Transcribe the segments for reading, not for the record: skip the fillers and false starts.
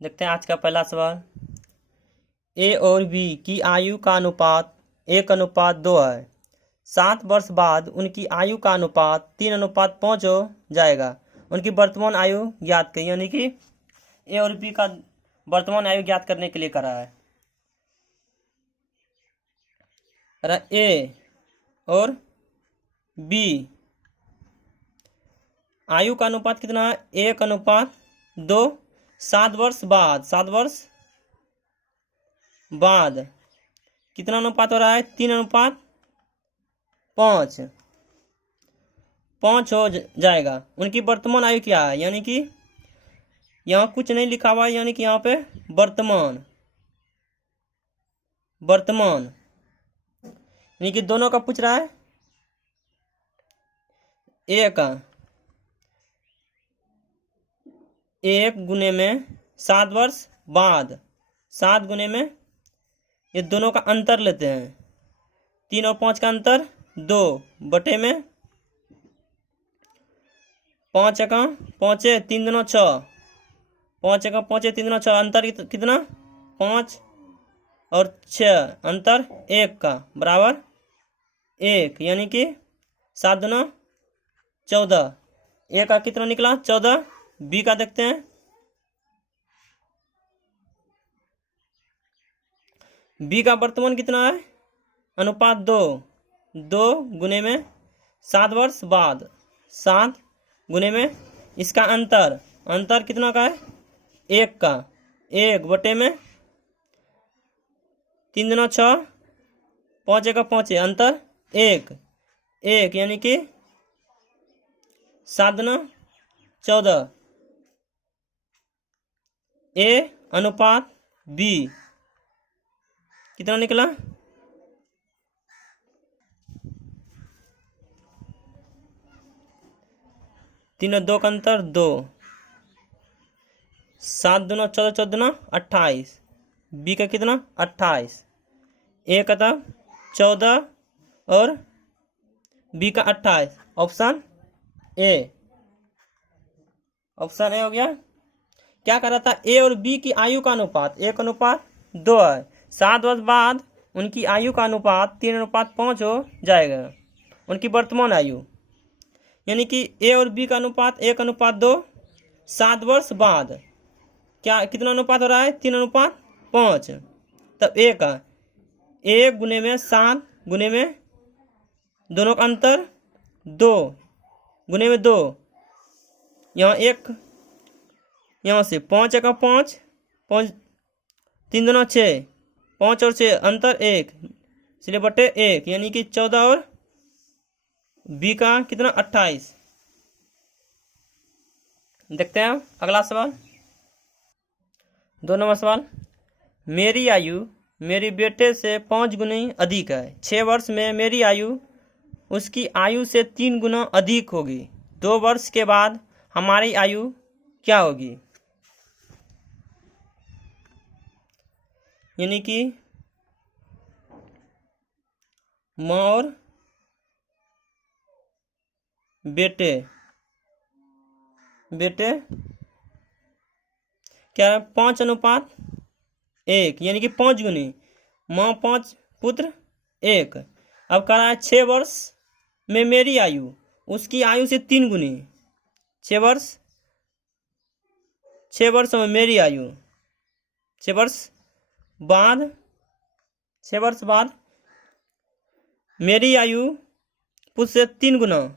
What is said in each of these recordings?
देखते हैं आज का पहला सवाल। ए और बी की आयु का अनुपात 1:2 है। 7 वर्ष बाद उनकी आयु का अनुपात 3:5 हो जाएगा। उनकी वर्तमान आयु ज्ञात करें, यानी कि ए और बी का वर्तमान आयु ज्ञात करने के लिए करा है। ए और बी आयु का अनुपात कितना है? 1:2। 7 वर्ष बाद कितना अनुपात हो रहा है? 3:5 हो जाएगा। उनकी वर्तमान आयु क्या है? यानी कि यहाँ कुछ नहीं लिखा हुआ है, यानी कि यहाँ पे वर्तमान यानी कि दोनों का पूछ रहा है। ए का 1 गुने में 7 वर्ष बाद 7 गुने में ये दोनों का अंतर लेते हैं। 3 और 5 का अंतर 2 बटे में 5 का 5 3 दूना 6 5 का 5 3 दूना 6 अंतर कितना? 5 और 6 अंतर 1 का बराबर 1, यानी कि 7 दूना 14। ए का कितना निकला? 14। बी का देखते हैं। बी का वर्तमान कितना है? अनुपात 2 गुने में 7 वर्ष बाद 7 गुने में इसका अंतर कितना का है? 1 का 1 बटे में 3 दूना 6 5 का 5 अंतर 1 यानी कि 7 दूना 14। ए अनुपात बी कितना निकला? 3 और 2 का अंतर 2। 7 दूना 14 14 दूना 28। बी का कितना? 28। ए का था 14 और बी का 28। ऑप्शन ए हो गया। क्या कर रहा था? ए और बी की आयु का अनुपात 1:2 है। 7 वर्ष बाद उनकी आयु का अनुपात 3:5 हो जाएगा। उनकी वर्तमान आयु यानी कि ए और बी का अनुपात 1:2। 7 वर्ष बाद क्या कितना अनुपात हो रहा है? 3:5। तब ए का 1 गुने में 7 गुने में दोनों का अंतर 2 गुने में 2, यहाँ 1 यहाँ से 5 का 5 3 दूना 6 5 और 6 अंतर 1 इसलिए बटे 1, यानी कि 14 और बी का कितना? 28। देखते हैं अगला सवाल। 2 नंबर सवाल। मेरी आयु मेरी बेटे से 5 गुनी अधिक है। 6 वर्ष में मेरी आयु उसकी आयु से 3 गुना अधिक होगी। 2 वर्ष के बाद हमारी आयु क्या होगी? यानी कि माँ और बेटे क्या है? 5:1, यानी कि 5 गुनी। माँ 5 पुत्र 1। अब कह रहा है 6 वर्ष में मेरी आयु उसकी आयु से 3 गुनी। 6 वर्ष में मेरी आयु 6 वर्ष बाद मेरी आयु पुत्र से 3 गुना।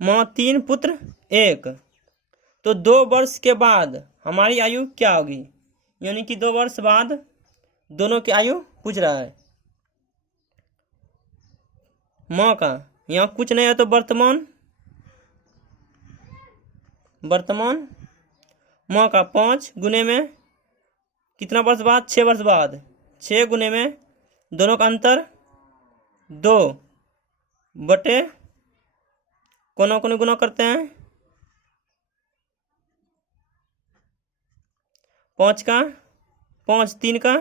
माँ 3 पुत्र 1, तो 2 वर्ष के बाद हमारी आयु क्या होगी? यानी कि 2 वर्ष बाद दोनों की आयु पूछ रहा है। माँ का यहाँ कुछ नहीं है तो वर्तमान माँ का 5 गुने में कितना वर्ष बाद? 6 वर्ष बाद 6 गुने में दोनों का अंतर 2 बटे कोना कोने गुना करते हैं 5 का 5 3 का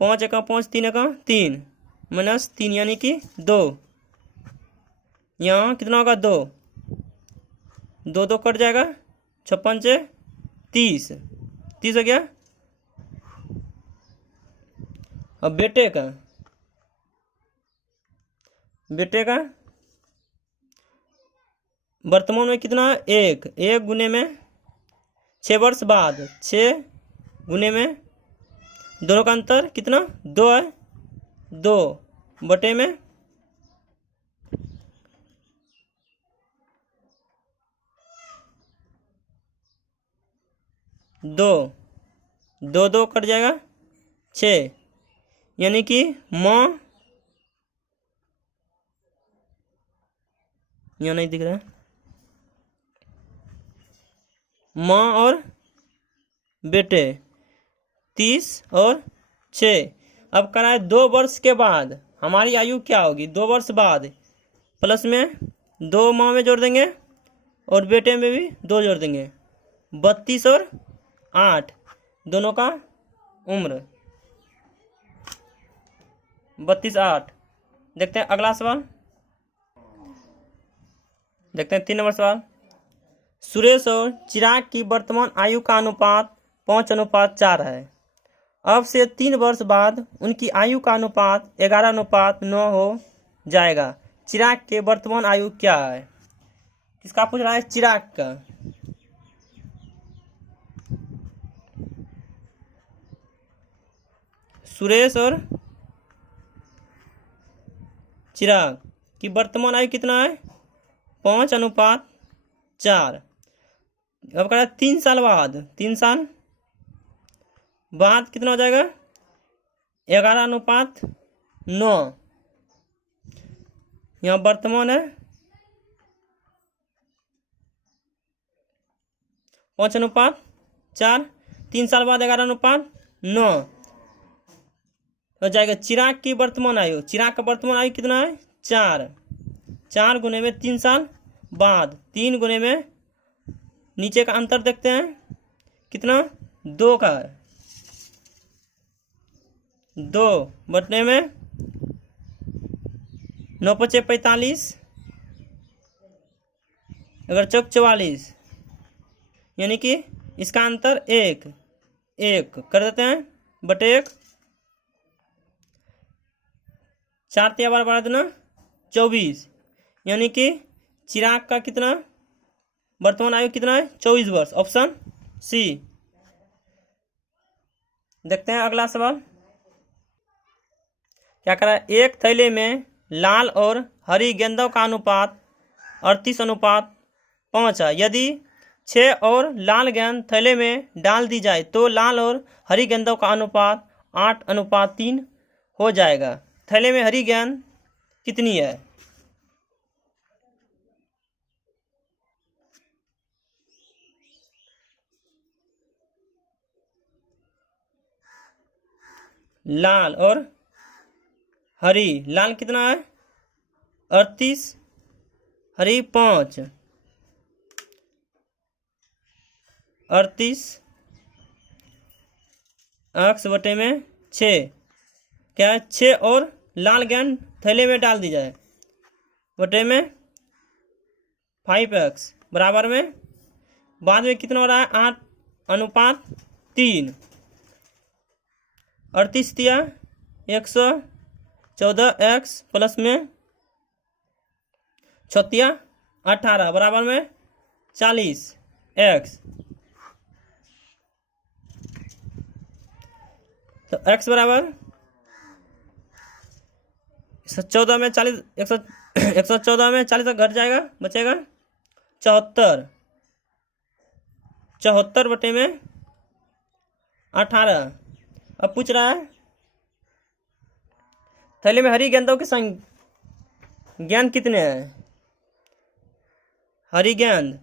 5 का 5 3 का 3 -3 यानी कि 2। यहाँ कितना होगा? 2 2 कट जाएगा। 56 30 30 हो गया। अब बेटे का वर्तमान में कितना है? 1 गुने में 6 वर्ष बाद 6 गुने में दोनों का अंतर कितना? 2 है। 2 बटे में 2 2 2 कट जाएगा 6, यानी कि माँ यहाँ नहीं दिख रहा है, माँ और बेटे 30 और 6। अब कराए 2 वर्ष के बाद हमारी आयु क्या होगी? 2 वर्ष बाद प्लस में 2 माँ में जोड़ देंगे और बेटे में भी 2 जोड़ देंगे, 32 और 8 दोनों का उम्र 32 8। देखते हैं अगला सवाल, देखते हैं 3 नंबर सवाल। सुरेश और चिराग की वर्तमान आयु का अनुपात 5:4 है। अब से 3 वर्ष बाद उनकी आयु का अनुपात 11:9 हो जाएगा। चिराग के वर्तमान आयु क्या है? किसका पूछ रहा है? चिराग का। सुरेश और चिराग की वर्तमान आयु कितना है? 5:4। अब कह रहा है 3 साल बाद, 3 साल बाद कितना हो जाएगा? 11:9। यहाँ वर्तमान है 5:4, 3 साल बाद 11:9 हो जाएगा। चिराग की वर्तमान आयु, चिराग का वर्तमान आयु कितना है? 4 गुने में 3 साल बाद, 3 गुने में नीचे का अंतर देखते हैं कितना? 2 का है, 2 बटने में 9 × 45, अगर चौक 44, यानी कि इसका अंतर 1 कर देते हैं बटे 1। 4 × 12 देना 24, यानी कि चिराग का कितना वर्तमान आयु कितना है? 24 वर्ष। Option C. देखते हैं अगला सवाल क्या करा है? एक थैले में लाल और हरी गेंदों का अनुपात 38:5 है। यदि 6 और लाल गेंद थैले में डाल दी जाए तो लाल और हरी गेंदों का अनुपात 8:3 हो जाएगा। थैले में हरी गेंद कितनी है? लाल और हरी, लाल कितना है? 38, हरी 5, 38 x बटे में 6। क्या है? 6 और लाल गेंद थैले में डाल दी जाए बटे में 5x बराबर में बाद में कितना हो रहा है? 8:3। 38 दिया 114x प्लस में 6 18 बराबर में 40x। तो x बराबर 114 में 40, 114 में 40 घट जाएगा, बचेगा 74 बटे में 18। अब पूछ रहा है थैले में हरी गेंदों की संख्या, गेंद कितने हैं? हरी गेंद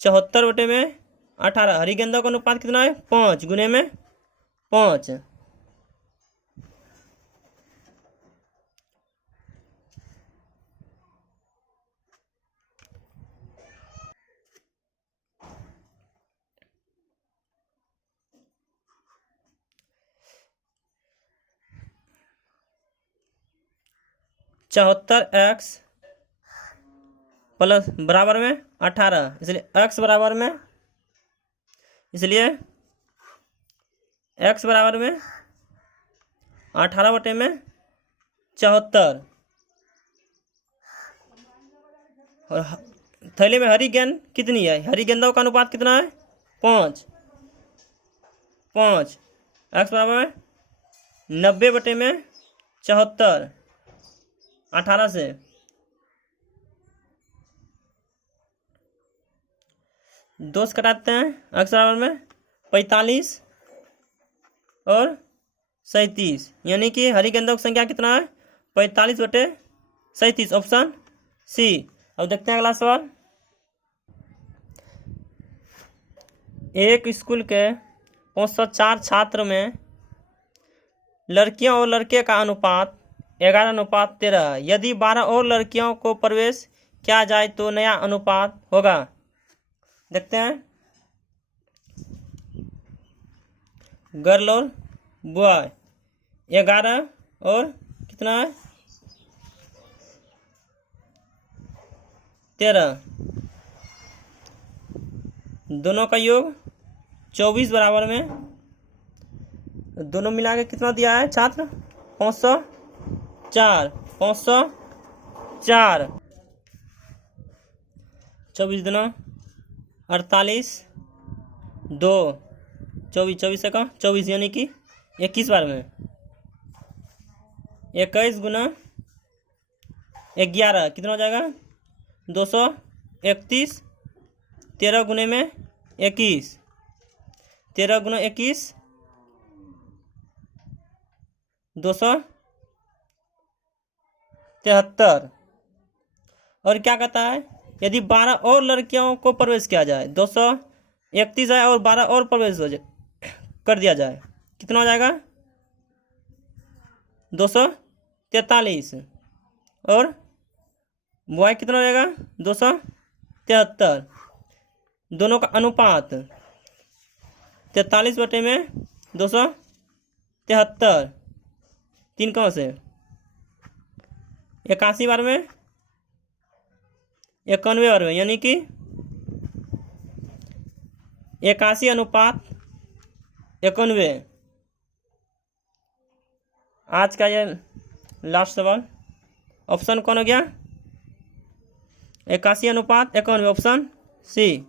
74 बटे में 18। हरी गेंदों का अनुपात कितना है? 5 गुने में 5। x प्लस बराबर में 18, इसलिए x बराबर में 18/74। और थैले में हरी गेंद कितनी है? हरी गेंदों का अनुपात कितना है? 5। x बराबर 90/74, 18 से। दोस्त कटाते हैं, x बराबर में 45 और 37, यानी कि हरी गेंदों की संख्या कितना है? 45/37, ऑप्शन सी। अब देखते हैं अगला सवाल। एक स्कूल के 504 छात्र में लड़कियों और लड़के का अनुपात 11/13 है। यदि 12 और लड़कियों को प्रवेश किया जाए तो नया अनुपात होगा। देखते हैं, गर्ल और बॉय 11 और कितना है? 13, दोनों का योग 24 बराबर में, दोनों मिला के कितना दिया है छात्र? 504। 24 दूना 48, 2 24 से कम 24, यानी कि 21 बार में। 21 गुना 11 कितना हो जाएगा? 231। 13 गुने में 21, 13 गुना 21 273। और क्या कहता है? यदि 12 और लड़कियों को प्रवेश किया जाए, 231 है और 12 और प्रवेश हो जाए कर दिया जाए, कितना हो जाएगा? 243। और बॉय कितना रहेगा? 273। दोनों का अनुपात 43 में 273, 3 कहाँ से? 81 बार में 91 बार में, यानी कि 81/91। आज का ये लास्ट सवाल, ऑप्शन कौन हो गया? 81/91, ऑप्शन सी।